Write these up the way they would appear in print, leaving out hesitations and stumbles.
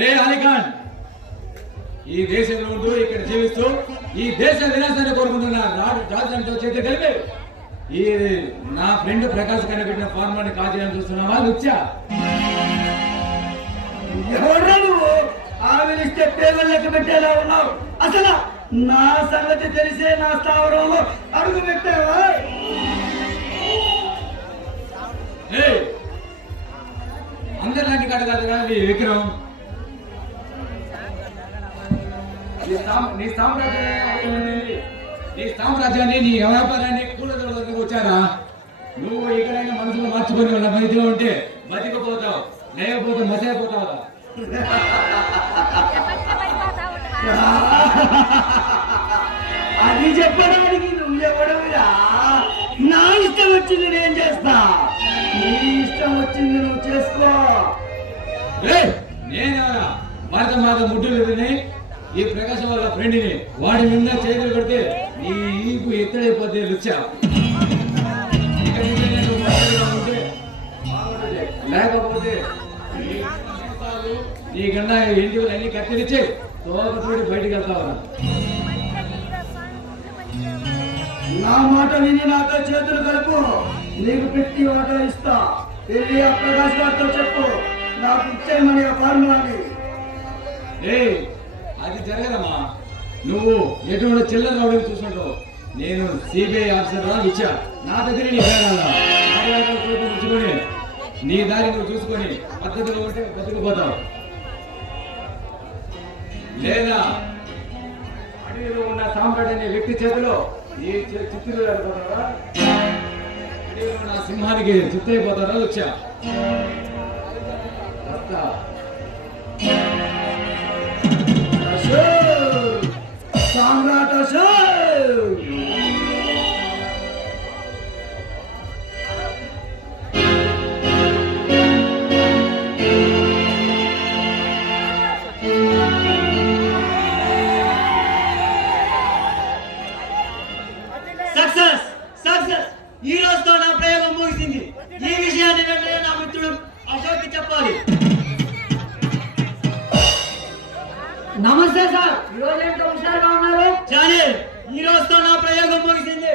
రే అలీఖాన్, ఈ దేశంలో ఉంటూ ఇక్కడ జీవిస్తూ ఈ దేశ వినాశాన్ని కోరుకుంటున్న రాజధానితో చేతి కలిపి ఈ నా ఫ్రెండ్ ప్రకాశ్ కనిపెట్టిన ఫార్మాన్ని కాజేయాలని చూస్తున్నావా లుచ్చా? ఎవరు నువ్వు? ఆమెలిస్తే పేర్లు లెక్క పెట్టేలా ఉన్నావు. అసలు నా సంగతి తెలిసే నా స్థావరంలో అడుగు పెట్టావా? అందరిలాంటి కాదు కదా విక్రమ్. నీ సామ్రాజ్యాన్ని నీ వ్యాపారాన్ని కూలదొరకు వచ్చారా? నువ్వు ఎక్కడైనా మనసులో మార్చుకొని వాళ్ళ మధ్యలో ఉంటే బతికిపోతావు, లేకపోతే మసైపోతావు. అది చెప్పడానికి నువ్వు ఎవడవురా? నా ఇష్టం వచ్చింది నేను చేస్తా, నీ ఇష్టం వచ్చింది నువ్వు చేసుకో. నేనెవరా? మాత ముడ్డులు ఈ ప్రకాశం వాళ్ళ ఫ్రెండ్ని వాడి మీద చేతులు కొడితే నీ ఈపు ఎత్తడైపోతే లుచ్చా. లేకపోతే నీకన్నా ఇంటి అన్ని కత్తిరిచ్చి తోకతోటి బయటికి వెళ్తావరా? నా మాట విని నాతో చేతులు కలుపు, నీకు పెట్టి ఆట ఇస్తా. వెళ్ళి ఆ ప్రకాష్ గారితో చెప్పు, నాకు ఇచ్చేయమని ఆ ఫార్ములాని. అది జరగదమ్మా. నువ్వు ఎటువంటి చిల్లర రౌడీని చూసుకుంటావు. నేను సిబిఐ ఆఫీసర్ రా ఇచ్చా, నా దగ్గర నీ చూసుకొని నీ దారి నువ్వు చూసుకొని పద్ధతిలో ఉంటే బతుకుపోతావు. లేదా అడవిలో ఉన్న సామ్రాట్ అనే వ్యక్తి చేతిలో ఈ చిత్తూరు అడవిలో ఉన్న సింహానికి చిత్తైపోతారా వచ్చా. సామ్రాట్ సక్సెస్ సక్సెస్. ఈ రోజుతో నా ప్రయోగం ముగిసింది. ఈ విషయాన్ని నా మిత్రుడు అశోక్ చెప్పాలి. నమస్తే సార్, ఈరోజు ఏంటో హుషారుగా ఉన్నారు. జానీ, ఈ రోజుతో నా ప్రయోగం ముగిసింది.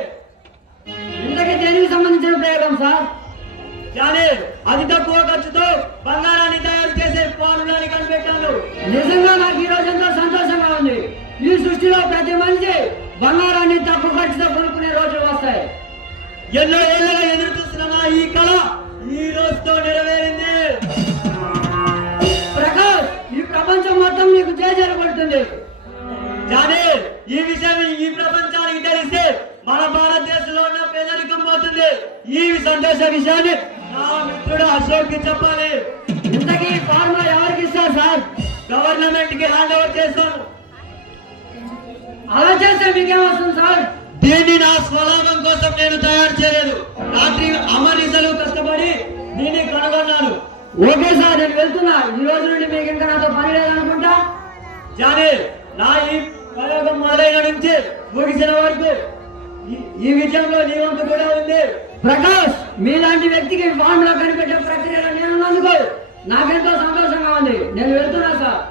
ఇంతకీ దేనికి సంబంధించిన ప్రయోగం సార్? జానీ, అతి తక్కువ ఖర్చుతో బంగారాన్ని తయారు చేసే ఫార్ములాని కనిపెట్టాను. నిజంగా నాకు ఈ రోజు ఎంతో సంతోషంగా ఉంది. ఈ సృష్టిలో ప్రతి మనిషి బంగారాన్ని తక్కువ ఖర్చుతో కొనుక్కునే రోజులు వస్తాయి. ఎన్నో ఏళ్ళగా ఎదురు చూస్తున్న ఈ కళ ఈ రోజుతో నెరవేరింది. ప్రకాష్, ఈ ప్రపంచం మొత్తం నీకు చేజారబడుతుంది. జానీ, ఈ విషయం ఈ ప్రపంచానికి తెలిస్తే మన భారతదేశంలో ఉన్న పేదరికం పోతుంది. ఈ సంతోష విషయాన్ని నా మిత్రుడు అశోక్ కి చెప్పాలి. ఇంతకీ ఫార్ములా ఎవరికి ఇస్తారు సార్? గవర్నమెంట్ కి హ్యాండ్ ఓవర్ చేస్తాను. అలా చేస్తే మీకేమొస్తుంది సార్? దీన్ని నా స్వలాభం కోసం నేను తయారు చేయలేదు. రాత్రి అమర్నిశలు కష్టపడి దీన్ని కనుగొన్నాను. ఓకే సార్, నేను వెళ్తున్నా. ఈ రోజు నుండి మీకు ఇంకా నాతో పని లేదనుకుంటా. జానీ, నా ఈ ప్రయోగం మొదలైన నుంచి ముగిసిన వరకు ఈ విషయంలో నీ వంతు కూడా ఉంది. ప్రకాష్, మీలాంటి వ్యక్తికి ఫార్ములా కనిపెట్టే ప్రక్రియలో నేను నాకెంతో సంతోషంగా ఉంది. నేను వెళ్తున్నా సార్.